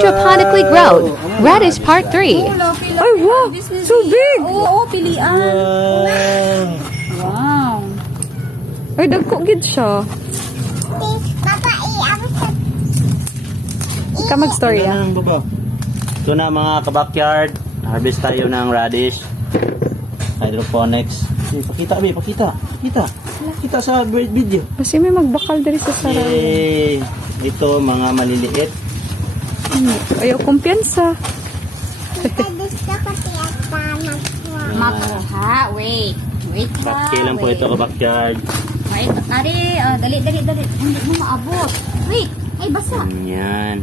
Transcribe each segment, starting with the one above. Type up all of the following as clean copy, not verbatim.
hydroponically grown. Radish Part 3. Ay, wow! So big! Oo, pilian. Wow. Ay, dagko gid siya. Ika mag-story ah. Ano ba? Ito na mga kabakyard. Harvest tayo ng radish. Hydroponics. Pakita, Abi. Pakita. Pakita sa video. Kasi may magbakal diri sa sarap. Yay! Ito, mga maliliit. Ayaw kumpiyansa. Makuha. Wait. Wait ha. Bakit lang po ito kabakyard. Wait. Ari, dali. Hindi mo maabot. Wait. Ay, basa. Yan.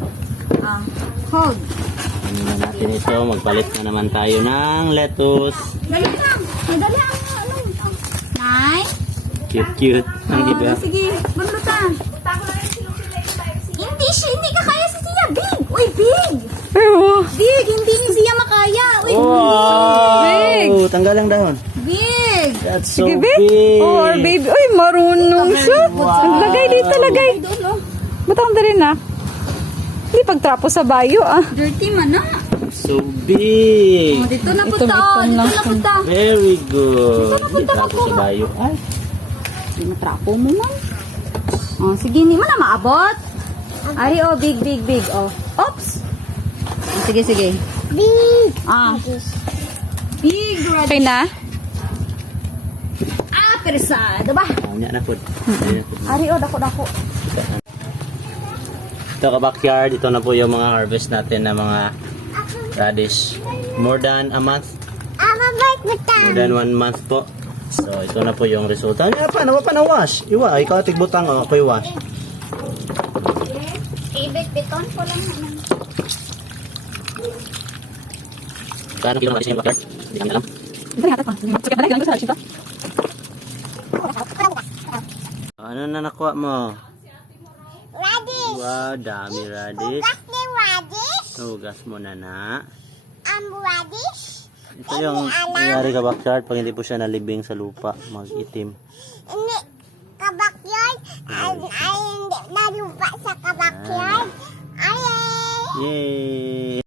Hold. Ano na natin ito. Magpalit na naman tayo ng lettuce. Dali lang. Madali ang Nay. Cute. Ang iba. Sige. Bunlutan. Hindi ka kaya si Sia. Big. Uy, big. Ay, wow! Big. Hindi ni Sia makaya. Uy, Wow! Big. Tanggal ang dahon. big. That's so Sige, big. big! Oh, our baby. Ay, marunong siya. Lagay dito, lagay. Doon, no? Butang dali na. Hindi pagtrapo sa bayo ah. Dirty man na. So big. Oh, dito na Ito, punta. ito Dito lang. na punta. Very good. Punta Dito ako sa bayo. Ay. Hindi matrapo mo man. Oh, sige, hindi mo na maabot. Ari, oh, big. Oh. Oops. Oh, sige. Big. Big red. Okay na? Persado ba? Anya na po. Ari, oh, dako. Ito ka-backyard, ito na po yung mga harvest natin na mga radish. More than a month. More than 1 month po. So, ito na po yung resulta. Ano pa na wash? Iwa, ikaw tigbutang o ako i-wash. Beton ko lang. Kano kilo radish yung backyard? Hindi kami alam. Ano na nakuha mo? Radish. Wow, dami radish. Bukas ni radish. Hugas mo na na. Radish. Ito yung nangyari ka-backyard pag hindi po siya nalibing sa lupa, mag-itim. Ini kabakyard. Ay, hindi na lupa sa kabakyard. Ay. Yay!